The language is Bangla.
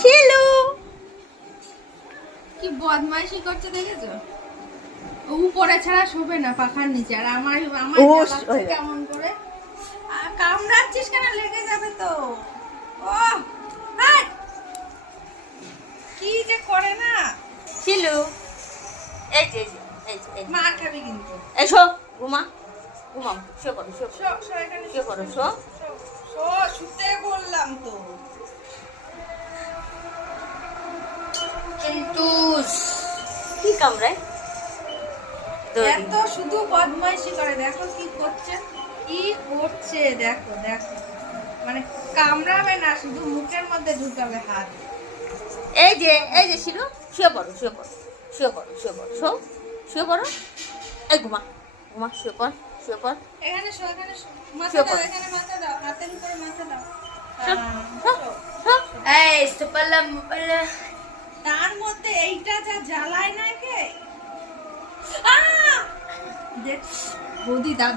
শিলু কি বদমাইশি করছে দেখেছো? উপরে ছাড়া শোবে না পাখার নিচে, আর আমার জ্বালাচ্ছে কেমন করে। কামড়াচ্ছিস কেন? লেগে যাবে তো। ও হাট! কি যে করে না। শিলু এই যে মার খাবি কিন্তু। এসো ঘুমা ঘুমাও, শুয়ে পড়ো শো, শো এখানে শুয়ে পড়ো শো। শো, শো, শুতে বললাম তো। কিন্তু কি কামড়ায়? এত শুধু বদমাইশি করে, দেখো কি করছে, কি করছে দেখো দেখো। মানে কামড়াবে না, শুধু মুখের মধ্যে ঢুকাবে হাত। এই যে শিলু শুয়ে পড়ো শুয়ে পড়ো শুয়ে পড়ো শুয়ে পড়ো শো শুয়ে পড়ো। এই ঘুমা ঘুমা শুয়ে পড় শুয়ে পড়। এখানে শো, এখানে শো। মাথা শুয়ে দাও, পড়ো। এখানে মাথা দাও, হাতের উপরে মাথা দাও। Show, show. শো। এই সুপারলাম তার মধ্যে এইটা যা জ্বালায় না কে। দেখ বৌদি দাঁত